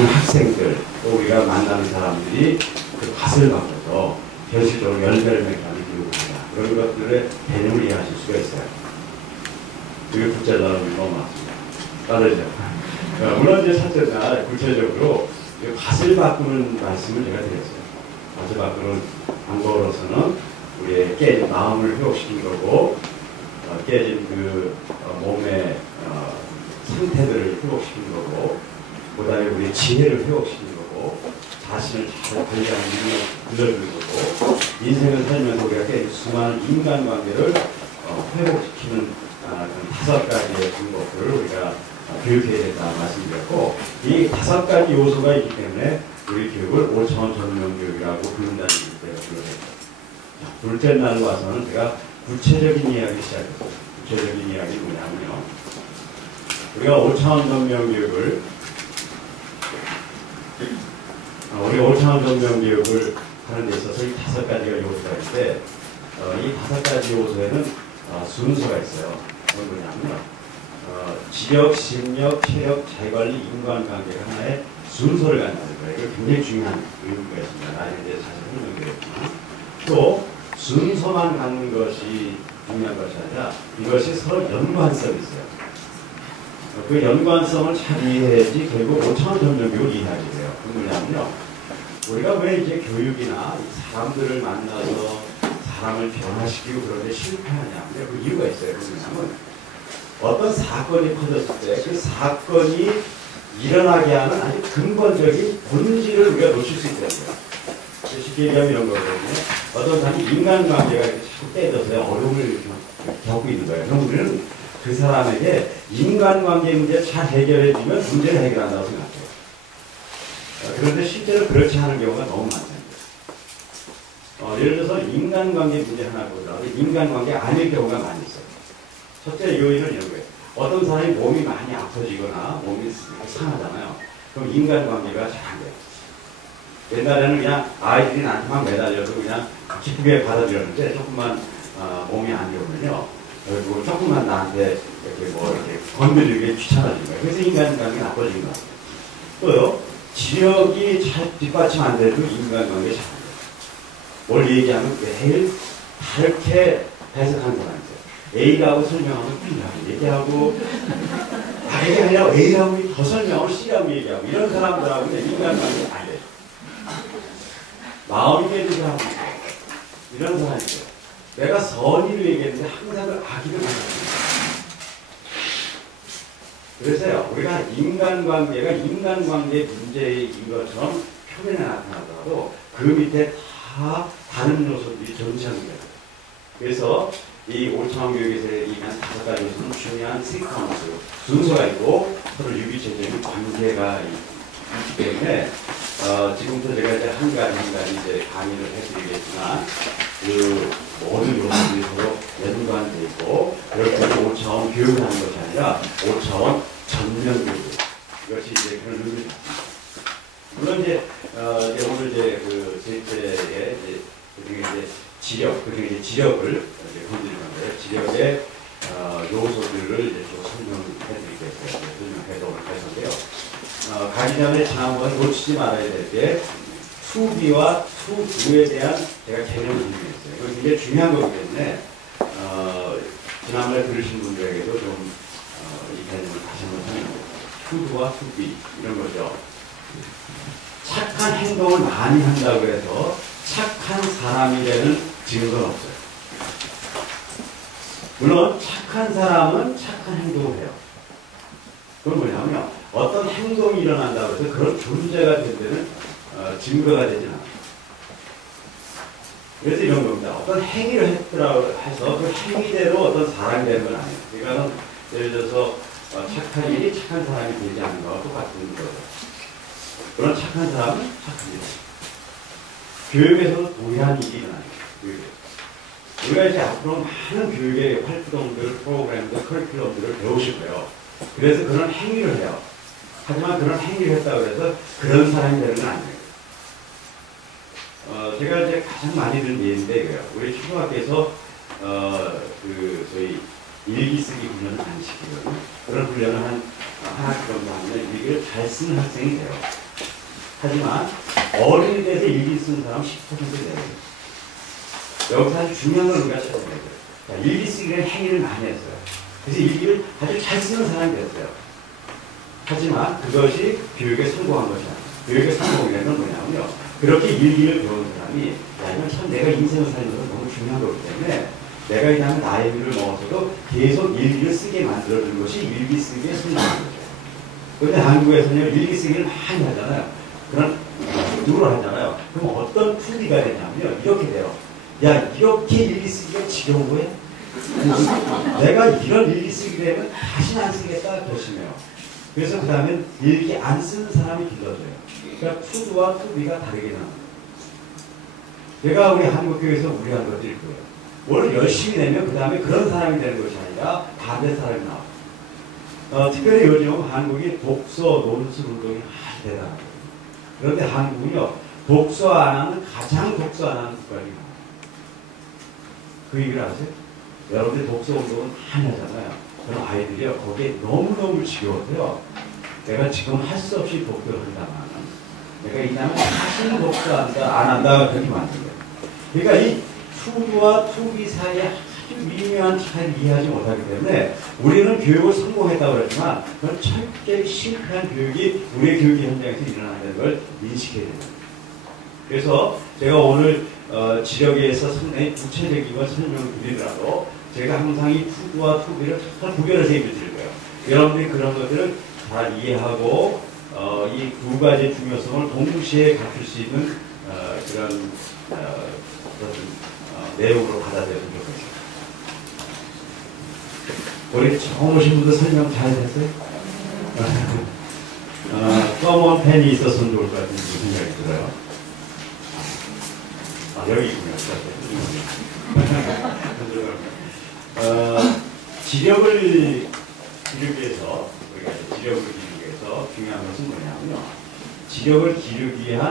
한 학생들 또 우리가 만나는 사람들이 그 밭을 바꿔서 현실적으로 열매를 맺는 교육을 한다. 그런 것들의 개념을 이해하실 수가 있어요. 그게 국제자료는 너무 많습니다. 따르죠. 물론 이제 첫째 날 구체적으로 밭을 바꾸는 말씀을 제가 드렸어요. 밭을 바꾸는 방법으로서는 우리의 깨진 마음을 회복시키는 거고, 깨진 그 몸의 상태들을 회복시키는 거고, 그 다음에 우리의 지혜를 회복시키는 거고, 자신을 잘 관리하는 능력을 불러주는 거고, 인생을 살면서 우리가 깨진 수많은 인간관계를 회복시키는 그런 5가지의 방법들을 우리가 교육해야 된다 말씀드렸고, 이 5가지 요소가 있기 때문에 우리 교육을 5차원 전면 교육이라고 부른다는 얘기를 불러냈죠. 둘째 날 와서는 제가 구체적인 이야기 시작했어요. 구체적인 이야기는 뭐냐면요, 우리가 5차원 전면 교육을 하는 데 있어서 이 5가지가 요소가 있는데, 이 5가지 요소에는 순서가 있어요. 그건 뭐냐면요, 지력, 심력, 체력, 자기관리, 인간관계가 하나의 순서를 갖는다는 거예요. 이거 굉장히 중요한 의미가 있습니다. 나중에 이제 자세히 설명드리겠지만, 또 순서만 갖는 것이 중요한 것이 아니라 이것이 서로 연관성이 있어요. 그 연관성을 잘 이해해야지 결국 5차원 전면교육을 이해하게 돼요. 그건 뭐냐면요, 우리가 왜 이제 교육이나 사람들을 만나서 사람을 변화시키고 그런 데 실패하냐면 그 이유가 있어요. 뭐냐면 어떤 사건이 터졌을 때 그 사건이 일어나게 하는 아주 근본적인 본질을 우리가 놓칠 수 있다는 거예요. 쉽게 얘기하면 이런 거거든요. 어떤 사람이 인간관계가 이렇게 자꾸 깨져서 어려움을 겪고 있는 거예요. 그럼 우리는 그 사람에게 인간관계 문제를 잘 해결해주면 문제를 해결한다고 생각해요. 그런데 실제로 그렇지 않은 경우가 너무 많습니다. 예를 들어서 인간관계 문제 하나 보더라도 인간관계 아닐 경우가 많이 있어요. 첫째 요인은 이런 거예요. 어떤 사람이 몸이 많이 아파지거나 몸이 상하잖아요. 그럼 인간관계가 잘 안 돼요. 옛날에는 그냥 아이들이 나한테만 매달려서 그냥 기쁘게 받아들였는데 조금만 몸이 안 좋으면요, 그리고 조금만 나한테 이렇게 건드리기 귀찮아진 거예요. 그래서 인간관계가 나빠진 거예요. 또요, 지력이 잘 뒷받침 안 돼도 인간관계 잘 안 돼요. 뭘 얘기하면 매일 다르게 해석하는 사람이 있어요. A라고 설명하면 B라고 얘기하고, 이게 아니라 A라고 더 설명하면 C라고 얘기하고, 이런 사람들하고는 인간관계 안 돼요. 마음이 깨진 사람, 이런 사람이 있어요. 내가 선의를 얘기했는데 항상 악의를 만듭니다. 그래서요, 우리가 인간관계가 인간관계 문제인 것처럼 표면에 나타나더라도 그 밑에 다 다른 요소들이 존재하는 거예요. 그래서 이 5차원 교육에서 얘기한 5가지 요소는 중요한 시퀀스, 순서가 있고 서로 유기체적인 관계가 있기 때문에 지금부터 제가 이제 한 가지 이제 강의를 해드리겠지만, 그 모든 요소들이 서로 연관되어 있고, 그렇게 5차원 교육을 하는 것이 아니라 5차원 전면 교육. 이것이 이제 그런 의미입니다. 물론 이제 오늘 이제 그 제1제의 이제 지력, 그중에 이제 지력을 이제 건드리는 건데요. 지력의 요소들을 이제 좀 설명해드리겠어요. 설명해서 해서인데요. 가기 전에 지난번에 놓치지 말아야 될 게 투비와 투부에 대한 제가 개념을 설명했어요. 이건 굉장히 중요한 거기 때문에 지난번에 들으신 분들에게도 좀 이 개념을 다시 한번 설명해요. 투부와 투비 이런 거죠. 착한 행동을 많이 한다고 해서 착한 사람이 되는 증거는 없어요. 물론 착한 사람은 착한 행동을 해요. 그건 뭐냐면요, 어떤 행동이 일어난다고 해서 그런 존재가 된 데는 증거가 되진 않아요. 그래서 이런 겁니다. 어떤 행위를 했더라고 해서 그 행위대로 어떤 사람이 되는 건 아니에요. 그러니까 예를 들어서 착한 일이 착한 사람이 되지 않는 거와 똑같은 거예요. 그런 착한 사람은 착한 일. 교육에서도 동일한 일이 일어나요. 우리가 이제 앞으로 많은 교육의 활동들, 프로그램들, 커리큘럼들을 배우실 거예요. 그래서 그런 행위를 해요. 하지만 그런 행위를 했다고 해서 그런 사람이 되는 건 아니에요. 제가 이제 가장 많이 듣는 예인데, 이거요. 우리 초등학교에서 저희 일기 쓰기 훈련을 안 시키거든요. 그런 훈련을 한 학기 정도 하면 일기를 잘 쓰는 학생이 돼요. 하지만 어른이 돼서 일기 쓰는 사람은 10% 돼요. 여기서 아주 중요한 걸 우리가 찾아야 돼요. 일기 쓰기는 행위를 많이 했어요. 그래서 일기를 아주 잘 쓰는 사람이 됐어요. 하지만 그것이 교육에 성공한 것이 아니에요. 교육의 성공이라는 건 뭐냐면요. 그렇게 일기를 배운 사람이 야, 이건 참 내가 인생을 살면서 너무 중요한 거기 때문에 내가 이 다음에 나이를 먹어서도 계속 일기를 쓰게 만들어준 것이 일기 쓰기의 성공인 거죠. 그런데 한국에서는 일기 쓰기를 많이 하잖아요. 그런 누구를 하잖아요. 그럼 어떤 풀이가 되냐면요. 이렇게 돼요. 야, 이렇게 일기 쓰기가 지겨운 거야? 내가 이런 일기 쓰기 되면 다시는 안 쓰겠다 결심해요. 그래서 그 다음엔 일기 안 쓰는 사람이 길러져요. 그러니까 투두와 투비가 다르게 나옵니다. 제가 우리 한국교회에서 우려한 것도 있고요. 오늘 열심히 내면 그 다음에 그런 사람이 되는 것이 아니라 반대 사람이 나와요. 특별히 요즘 한국이 독서, 논술 운동이 아주 대단합니다. 그런데 한국은요, 독서 안 하는, 가장 독서 안 하는 국가입니다. 그 얘기를 아세요? 여러분들 독서 운동은 많이 하잖아요. 그럼 아이들이요, 거기에 너무너무 지겨워서요. 내가 지금 할 수 없이 독서를 한다면 내가 이 다음에 다시는 독서 안 한다, 그렇게 만든 거예요. 그러니까 이 투두와 투비 사이에 아주 미묘한 차이를 이해하지 못하기 때문에 우리는 교육을 성공했다고 그랬지만 그건 철저히 실패한 교육이 우리의 교육 현장에서 일어나는 걸 인식해야 됩니다. 그래서 제가 오늘 지력에서 상당히 구체적인 걸 설명을 드리더라도 제가 항상 이 투두와 투비를 잘 구별해서 얘기를 드릴 거예요. 여러분들이 그런 것들을 잘 이해하고 이 두 가지의 중요성을 동시에 갖출 수 있는 그런 내용으로 받아들여서 좋겠습니다. 우리 처음 오신 분들 설명 잘 됐어요? 검은 펜이 있었으면 좋을 것 같은 생각이 들어요. 여기 있군요. 지력을 기르기 위해서, 우리가 지력을 기르기 위해서 중요한 것은 뭐냐면요. 지력을 기르기 위한,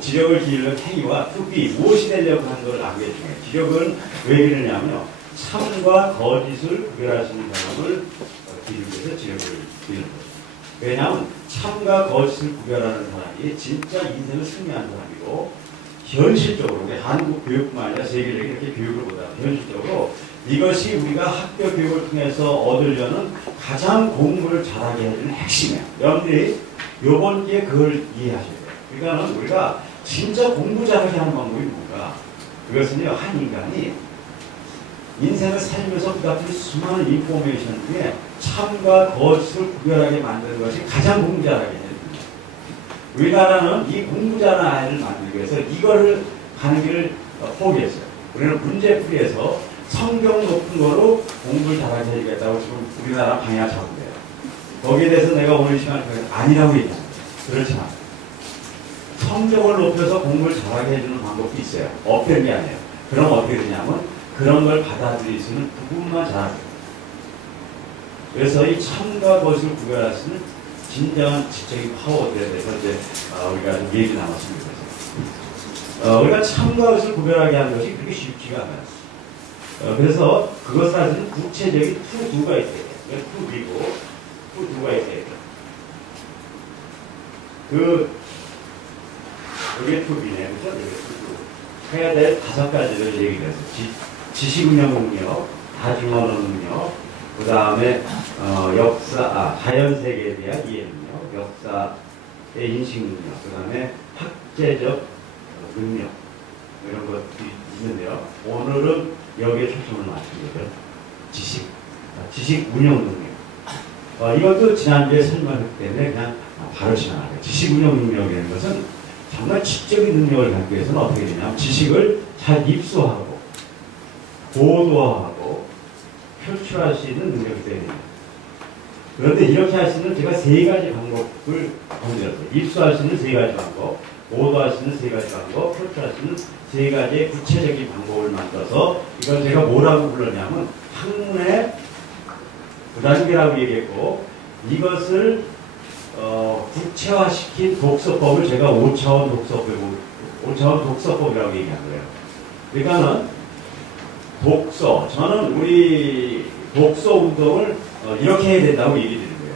지력을 기르는 행위와 투비, 무엇이 되려고 하는 걸 알게 중요해요. 지력은 왜 기르냐면요. 참과 거짓을 구별할 수 있는 사람을 기르기 위해서 지력을 기르는 거죠. 왜냐하면 참과 거짓을 구별하는 사람이 진짜 인생을 승리하는 사람이고, 현실적으로, 한국 교육뿐만 아니라 세계적인 이렇게 교육을 보다 현실적으로 이것이 우리가 학교 교육을 통해서 얻으려는 가장 공부를 잘하게 해주는 핵심이에요. 여러분들이 요번 기회에 그걸 이해하셔야 돼요. 그러니까 우리가 진짜 공부 잘하게 하는 방법이 뭔가? 그것은요, 한 인간이 인생을 살면서 그 같은 수많은 인포메이션 중에 참과 거짓을 구별하게 만드는 것이 가장 공부 잘하게 해요. 우리나라는 이 공부 잘하는 아이를 만들기 위해서 이거를 가는 길을 포기했어요. 우리는 문제풀이에서 성경 높은 거로 공부를 잘하게 해주겠다고 지금 우리나라 방향을 잡은 거예요. 거기에 대해서 내가 오늘 이 시간에 아니라고 얘기합니다. 그렇지 않아요. 성적을 높여서 공부를 잘하게 해주는 방법도 있어요. 없던 게 아니에요. 그럼 어떻게 되냐면 그런 걸 받아들일 수 있는 부분만 잘하게 돼요. 그래서 이 참과 거짓을 구별할 수 있는 진정한 지적인 파워들에 대해서 이제 우리가 좀 얘기 나눴습니다. 우리가 참과 거짓을 구별하게 하는 것이 그렇게 쉽지가 않아요. 그래서 그것 사실은 구체적인 투두가 있어야 돼요. 투비고 투두가 있어야 돼요. 이게 투비네, 그죠? 이게 투두. 해야 될 5가지를 얘기를 했어요. 지식운영 능력, 다중언어 능력, 그 다음에 자연세계에 대한 이해 능력, 역사의 인식 능력, 그 다음에 학제적 능력, 이런 것들이 있는데요. 오늘은 여기에 초점을 맞추게 지식 운영 능력. 이것도 지난주에 설명했기 때문에 그냥 바로 지나가요. 지식 운영 능력이라는 것은 정말 지적인 능력을 갖기 위해서는 어떻게 되냐면 지식을 잘 입수하고 보도하고 표출할 수 있는 능력이 되어야 됩니다. 그런데 이렇게 할 수 있는 제가 3가지 방법을 건드렸어요. 입수할 수 있는 3가지 방법, 보도할 수 있는 3가지 방법, 표출할 수 있는 3가지의 구체적인 방법을 만들어서 이걸 제가 뭐라고 불렀냐면 학문의 9단계라고 얘기했고 이것을 구체화시킨 독서법을 제가 5차원 독서법이라고 얘기한 거예요. 그러니까는 저는 우리 독서 운동을 이렇게 해야 된다고 얘기 드린 거예요.